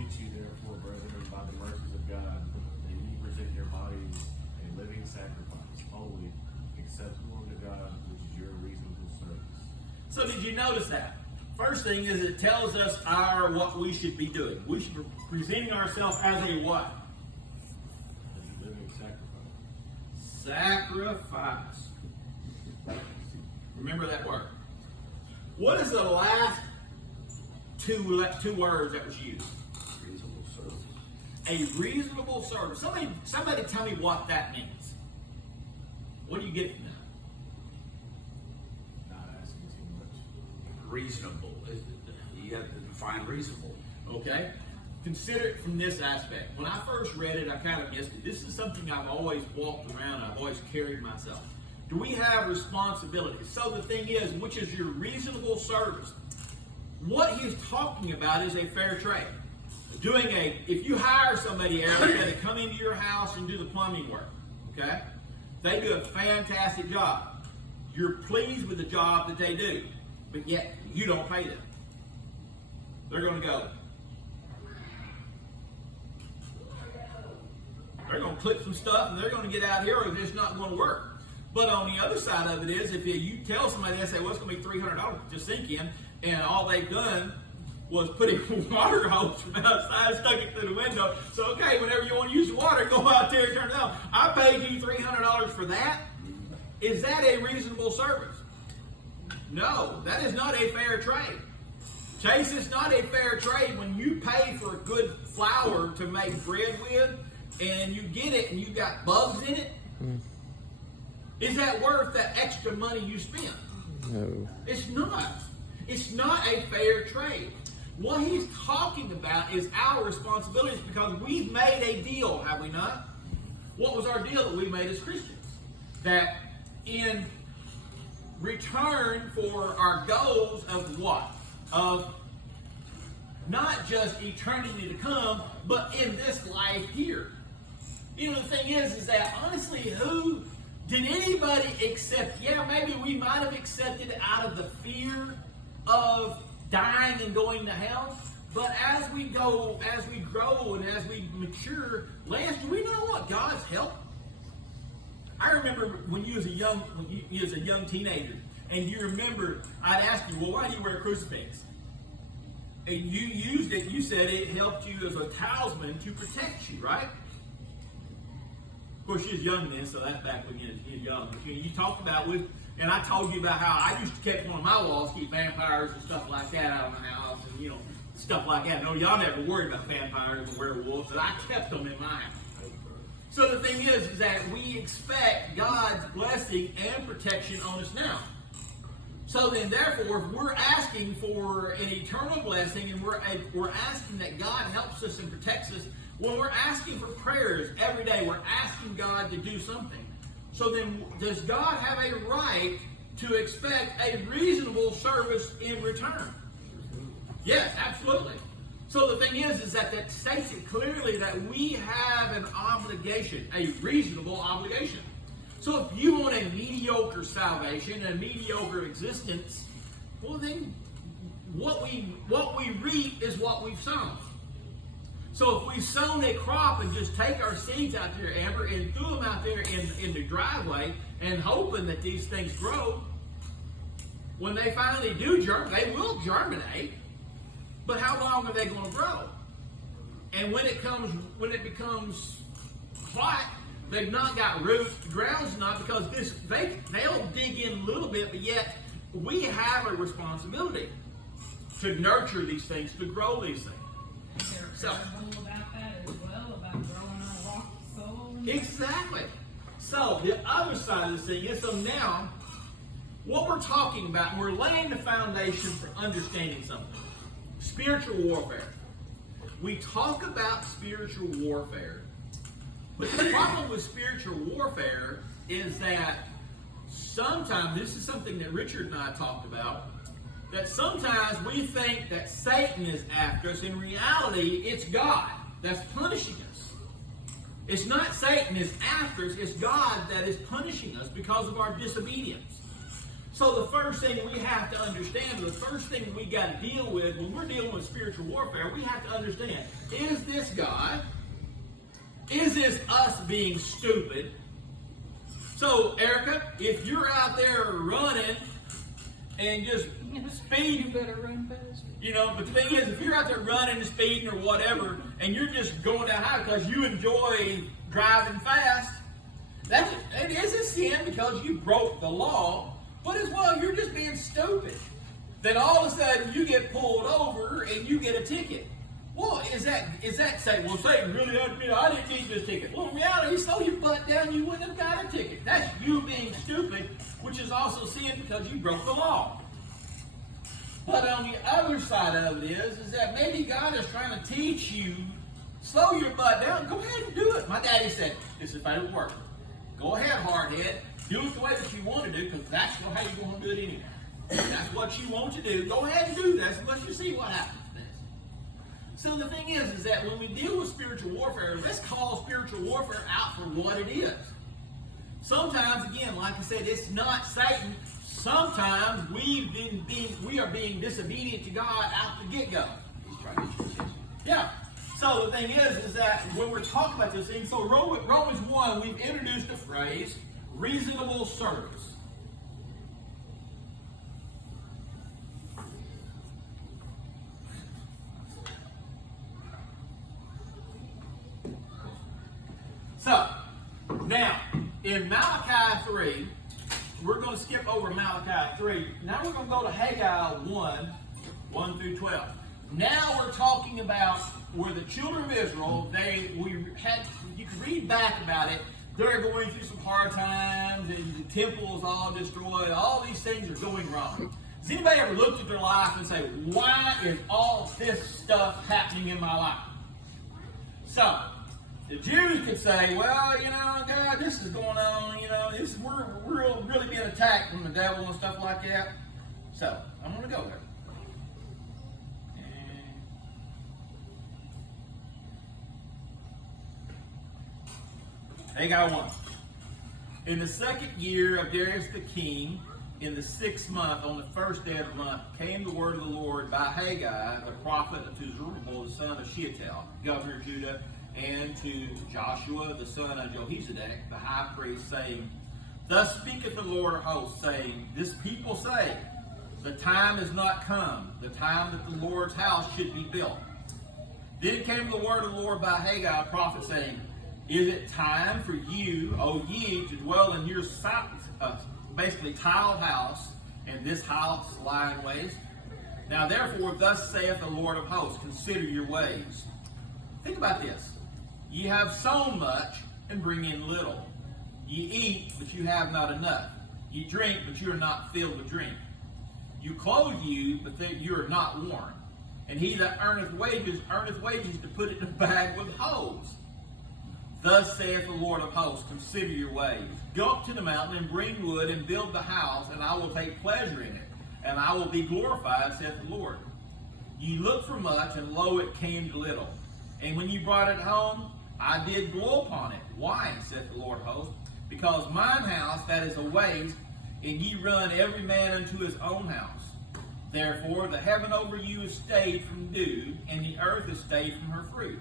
beseech you, therefore, brethren, by the mercies of God, that ye present your bodies a living sacrifice, holy, acceptable unto God, which is your reasonable service. So did you notice that? First thing is it tells us what we should be doing. We should be presenting ourselves as a what? As a living Sacrifice. Remember that word. What is the last two words that was used? Reasonable service. A reasonable service. Somebody tell me what that means. What do you get from that? Not asking too much. Reasonable. You have to define reasonable. Okay? Consider it from this aspect. When I first read it, I kind of missed it. This is something I've always walked around, I've always carried myself. Do we have responsibilities? So the thing is, which is your reasonable service? What he's talking about is a fair trade. If you hire somebody, Eric, to come into your house and do the plumbing work, okay? They do a fantastic job. You're pleased with the job that they do, but yet you don't pay them. They're going to go. They're going to clip some stuff and they're going to get out here, or it's not going to work. But on the other side of it is, if you tell somebody, they say, well, it's going to be $300 to sink in, and all they've done was put a water hose from outside, stuck it through the window. So, okay, whenever you want to use the water, go out there and turn it on. I paid you $300 for that. Is that a reasonable service? No, that is not a fair trade. Chase, it's not a fair trade when you pay for good flour to make bread with, and you get it and you got bugs in it. Is that worth that extra money you spent? No. It's not. It's not a fair trade. What he's talking about is our responsibilities, because we've made a deal, have we not? What was our deal that we made as Christians? That in return for our goals of what? Of not just eternity to come, but in this life here. You know, the thing is that honestly, did anybody accept? Yeah, maybe we might have accepted out of the fear of dying and going to hell. But as we grow, and as we mature, Lance, do we know what God's help? I remember when you was a young teenager, and you remember I'd ask you, well, why do you wear a crucifix? And you used it. You said it helped you as a talisman to protect you, right? Of course, you was young then, so that's back when you were young. But you talked about and I told you about how I used to keep one of my walls, keep vampires and stuff like that out of my house, and stuff like that. No, y'all never worried about vampires and werewolves, but I kept them in my house. So the thing is that we expect God's blessing and protection on us now. So then, therefore, if we're asking for an eternal blessing, and we're asking that God helps us and protects us, when we're asking for prayers every day, we're asking God to do something. So then, does God have a right to expect a reasonable service in return? Yes, absolutely. So the thing is that states it clearly that we have an obligation, a reasonable obligation. So if you want a mediocre salvation, a mediocre existence, well then, what we reap is what we've sown. So if we've sown a crop and just take our seeds out there, Amber, and threw them out there in the driveway and hoping that these things grow, when they finally do germinate, they will germinate, but how long are they going to grow? And when it becomes hot, they've not got roots, the ground's not, because they'll dig in a little bit, but yet we have a responsibility to nurture these things, to grow these things. Is there a parable about that as well, about growing on a rocky soul? Exactly. So the other side of this thing is, so now, what we're talking about, we're laying the foundation for understanding something. Spiritual warfare. We talk about spiritual warfare, but the problem with spiritual warfare is that sometimes, this is something that Richard and I talked about, that sometimes we think that Satan is after us. In reality, it's God that's punishing us. It's not Satan is after us, it's God that is punishing us because of our disobedience. So the first thing we have to understand, the first thing we got to deal with when we're dealing with spiritual warfare, we have to understand, is this God? Is this us being stupid? So, Erica, if you're out there running and just speeding, You better run fast. you know, but the thing is, if you're out there running and speeding or whatever, and you're just going down high because you enjoy driving fast, it is a sin because you broke the law, but as well, you're just being stupid. Then all of a sudden, you get pulled over and you get a ticket. Well, is that saying, well, Satan really had me, I didn't need this ticket. Well, in reality, slow your butt down, you wouldn't have got a ticket. That's you being stupid, which is also sin because you broke the law. But on the other side of it is that maybe God is trying to teach you, slow your butt down, go ahead and do it. My daddy said, this is favorite work. Go ahead, hardhead, do it the way that you want to do, because that's how you're going to do it anyway. That's what you want to do. Go ahead and do this, and let's just see what happens. So the thing is that when we deal with spiritual warfare, let's call spiritual warfare out for what it is. Sometimes, again, like I said, it's not Satan. Sometimes we are being disobedient to God out the get-go. He's trying to get your attention. Yeah. So the thing is that when we're talking about this thing, so Romans 1, we've introduced the phrase reasonable service. So, now, in Malachi 3, we're going to skip over Malachi 3. Now we're going to go to Haggai 1 through 12. Now we're talking about where the children of Israel, you can read back about it, they're going through some hard times, and the temple is all destroyed, all these things are going wrong. Has anybody ever looked at their life and say, why is all this stuff happening in my life? So, the Jews could say, well, you know, God, this is going on, you know, we're really being attacked from the devil and stuff like that. So, I'm going to go there. Haggai 1. In the second year of Darius the king, in the 6th month, on the first day of the month, came the word of the Lord by Haggai, the prophet, to Zerubbabel, the son of Shealtiel, governor of Judah, and to Joshua, the son of Johazadak, the high priest, saying, Thus speaketh the Lord of hosts, saying, This people say, the time is not come, the time that the Lord's house should be built. Then came the word of the Lord by Haggai, prophet, saying, Is it time for you, O ye, to dwell in your basically tiled house, and this house lying waste? Now therefore, thus saith the Lord of hosts, consider your ways. Think about this. Ye have sown much, and bring in little. Ye eat, but you have not enough. Ye drink, but you are not filled with drink. You clothe you, but you are not worn. And he that earneth wages to put it in a bag with holes. Thus saith the Lord of hosts, consider your ways. Go up to the mountain and bring wood and build the house, and I will take pleasure in it, and I will be glorified, saith the Lord. Ye looked for much, and lo, it came to little. And when you brought it home, I did blow upon it. Why, saith the Lord of hosts? Because mine house, that is a waste, and ye run every man unto his own house. Therefore the heaven over you is stayed from dew, and the earth is stayed from her fruit.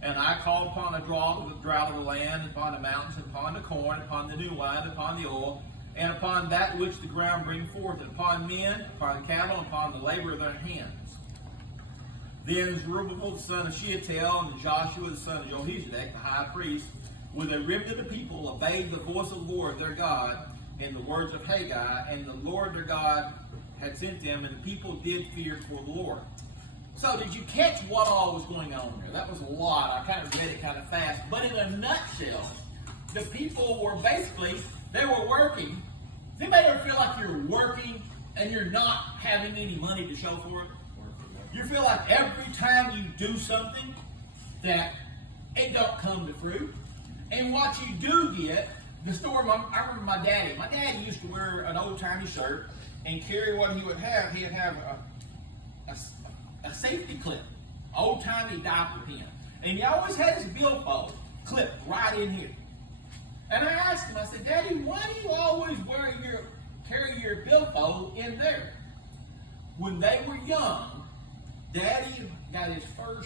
And I call upon the drought of the land, upon the mountains, upon the corn, upon the new wine, upon the oil, and upon that which the ground bring forth, and upon men, upon the cattle, and upon the labor of their hands. Then Zerubbabel the son of Shealtiel, and Joshua the son of Johazadak, the high priest, with a remnant of the people, obeyed the voice of the Lord their God, and the words of Haggai, and the Lord their God had sent them, and the people did fear for the Lord. So did you catch what all was going on there? That was a lot. I kind of read it kind of fast. But in a nutshell, the people were basically, they were working. Does anybody ever feel like you're working and you're not having any money to show for it? You feel like every time you do something that it don't come to fruit. And what you do get, the story, I remember my daddy used to wear an old-timey shirt and carry what he'd have a safety clip, old-timey diaper pin. And he always had his billfold clipped right in here. And I asked him, I said, Daddy, why do you always wear your carry your billfold in there. When they were young, Daddy got his first